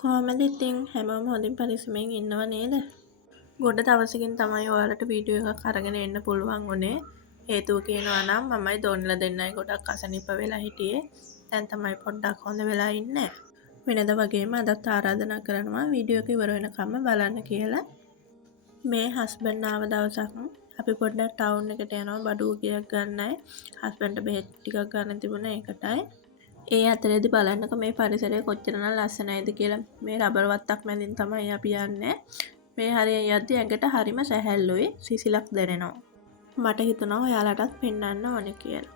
කොහොමද ඉතින් හැමෝම හොඳින් පරිස්සමෙන් ඉන්නව නේද? ගොඩ දවසකින් තමයි ඔයාලට වීඩියෝ එකක් අරගෙන එන්න පුළුවන් වුණේ. හේතුව කියනවා නම් මමයි දෝනිලා දෙන්නයි ගොඩක් අසනීප වෙලා හිටියේ. දැන් තමයි පොඩ්ඩක් හොඳ වෙලා ඉන්නේ. වෙනද වගේම අදත් ආරාධනා කරනවා වීඩියෝ එක ඉවර වෙනකම්ම බලන්න කියලා. මේ හස්බන්ඩ් ආව දවසක් අපි පොඩ්ඩක් ටවුන් එකට යනවා බඩුව ගියක් ගන්නයි. හස්බන්ඩ්ට බෙහෙත් ටිකක් ගන්න තිබුණා ඒකටයි. ඒ අතරේදී බලන්නකො මේ පරිසරය කොච්චරනම් ලස්සනයිද කියලා. මේ රබර් වත්තක් මැදින් තමයි අපි යන්නේ. මේ හරිය යද්දි ඇඟට හරිම සැහැල්ලුයි සිසිලක් දැනෙනවා. මට හිතුණා ඔයාලටත් පෙන්වන්න ඕනේ කියලා.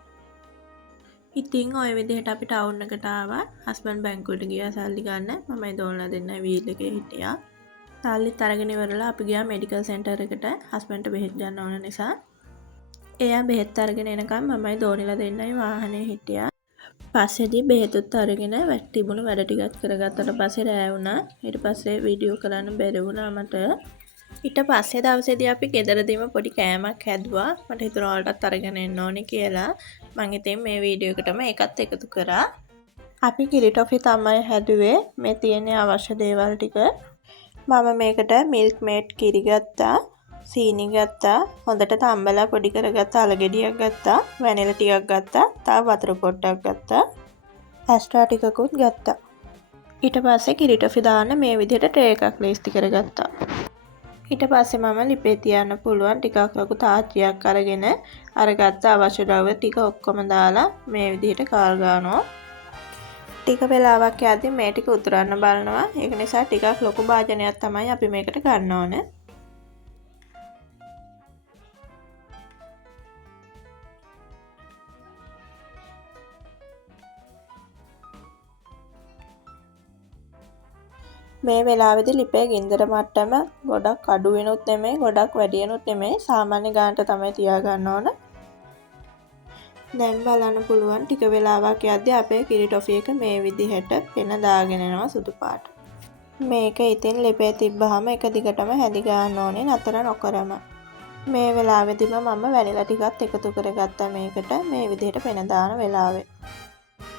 ඉතින් ওই විදිහට අපි ටවුන් එකට ආවා. හස්බන්ඩ් බැංකුවට ගියා සල්ලි ගන්න. මමයි දෝනලා දෙන්නයි වීල් එකේ හිටියා. සල්ලිත් අරගෙන ඉවරලා අපි ගියා මෙඩිකල් සෙන්ටර් එකට හස්බන්ඩ්ට බෙහෙත් ගන්න ඕන නිසා. එයා බෙහෙත් අරගෙන එනකම් මමයි දෝනිලා දෙන්නයි වාහනේ හිටියා. පස්සේදී බෙහෙතුත් අරගෙන තිබුණු වැඩ ටිකක් කරගත්තට පස්සේ රෑ වුණා. ඊට පස්සේ වීඩියෝ කරන්න බැරි වුණා මට. ඊට පස්සේ දවසේදී අපි ගෙදරදීම පොඩි කෑමක් හැදුවා. මට හිතුණා ඔයාලටත් අරගෙන එන්න ඕනේ කියලා. මම ඉතින් මේ වීඩියෝ එකටම ඒකත් එකතු කරා. අපි කිරි ටොෆි තමයි හැදුවේ. මේ තියෙන අවශ්‍ය දේවල් ටික. මම මේකට මිල්ක් මේඩ් කිරි ගත්තා. සීනි ගත්තා. හොඳට තම්බලා පොඩි කරගත්ත අලගෙඩියක් ගත්තා. වැනිලා ටිකක් ගත්තා. තව වතුර පොඩ්ඩක් ගත්තා. ඇස්ට්‍රා ටිකකුත් ගත්තා. ඊට පස්සේ කිරි ටොෆි දාන්න මේ විදිහට ට්‍රේ එකක් ලේස්ති කරගත්තා. ඊට පස්සේ මම ලිපේ තියන්න පුළුවන් ටිකක් ලොකු තාච්චියක් අරගෙන අරගත්ත අවශ්‍ය ද්‍රව්‍ය ටික ඔක්කොම දාලා මේ විදිහට කාල් ගන්නවා. ටික වෙලාවක් යද්දි මේ ටික උතුරන්න බලනවා. ඒක නිසා ටිකක් ලොකු භාජනයක් තමයි අපි මේකට ගන්න ඕනේ. මේ වෙලාවේදී ලිපේ ගින්දර මට්ටම ගොඩක් අඩු වෙනුත් නෙමෙයි ගොඩක් වැඩි වෙනුත් නෙමෙයි සාමාන්‍ය ගානට තමයි තියාගන්න ඕන. දැන් බලන්න පුළුවන් ටික වෙලාවක් යද්දී අපේ කිරි ටොෆි එක මේ විදිහට පෙන දාගෙන එනවා සුදු පාට. මේක ඉතින් ලිපේ තිබ්බහම එක දිගටම හැදි ගන්න ඕනේ නතර නොකරම. මේ වෙලාවේදීම මම වැනිලා ටිකත් එකතු කරගත්තා මේකට මේ විදිහට පෙන දාන වෙලාවේ.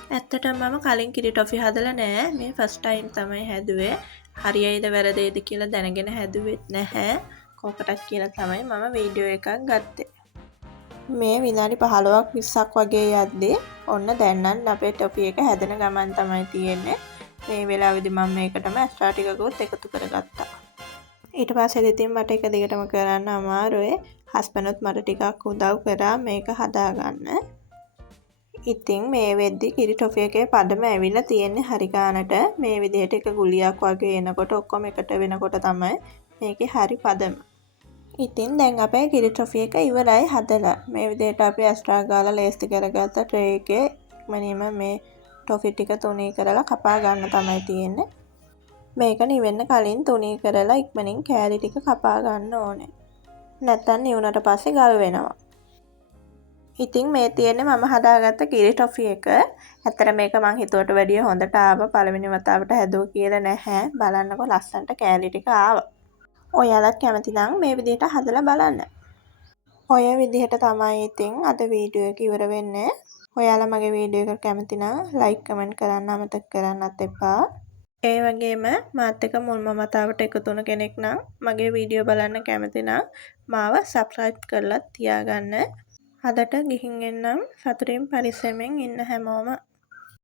ඇත්තටම මම කලින් කිරි ටොෆි හදලා නෑ. මේ ෆස්ට් ටයිම් තමයි හැදුවේ. හරියයිද වැරදිද කියලා දැනගෙන හැදුවෙත් නැහැ. කොකටත් කියලා තමයි මම වීඩියෝ එකක් ගත්තේ. මේ විනාඩි 15ක් 20ක් වගේ යද්දී ඔන්න දැන් නම් අපේ ටොෆි එක හැදෙන ගමන් තමයි තියෙන්නේ. මේ වෙලාවේදී මම මේකටම ඇස්ට්‍රා ටිකකුත් එකතු කරගත්තා. ඊට පස්සේ ඉතින් මට එක දිගටම කරන්න අමාරුයි. හස්බන්ඩ්ත් මට ටිකක් උදව් කරා මේක හදාගන්න. ඉතින් මේ වෙද්දි කිරි ටොෆි එකේ පදම ඇවිල්ලා තියෙන්නේ හරි ගානට මේ විදිහට එක ගුලියක් වගේ එනකොට ඔක්කොම එකට වෙනකොට තමයි මේකේ හරි පදම. ඉතින් දැන් අපේ කිරි ටොෆි එක ඉවරයි හදලා. මේ විදිහට අපි ඇස්ට්‍රා ගාලා ලේස්ති කරගත්ත ට්‍රේ එකේ ඉක්මනින්ම මේ ටොෆි ටික තුනී කරලා කපා ගන්න තමයි තියෙන්නේ. මේක නිවෙන්න කලින් තුනී කරලා ඉක්මනින් කෑලි ටික කපා ගන්න ඕනේ. නැත්තම් නිවුනට පස්සේ ගල් වෙනවා. ඉතින් මේ තියෙන්නේ මම හදාගත්ත කිරි ටොෆි එක. ඇත්තට මේක මං හිතුවට වැඩිය හොඳට ආවා. පළවෙනි වතාවට හැදුවා කියලා නැහැ. බලන්නකො ලස්සනට කෑලි ටික ආවා. ඔයාලත් කැමති නම් මේ විදිහට හදලා බලන්න. ඔය විදිහට තමයි ඉතින් අද වීඩියෝ එක ඉවර වෙන්නේ. ඔයාලා මගේ වීඩියෝ එකට කැමති නම් ලයික් කමෙන්ට් කරන්න අමතක කරන්නත් එපා. ඒ වගේම මාත් එක්ක මුල්ම වතාවට එකතු වුණ කෙනෙක් නම් මගේ වීඩියෝ බලන්න කැමති නම් මාව සබ්ස්ක්‍රයිබ් කරලා තියාගන්න. අදට ගිහින් එන්නම් සතුටින් පරිස්සමෙන් ඉන්න හැමෝම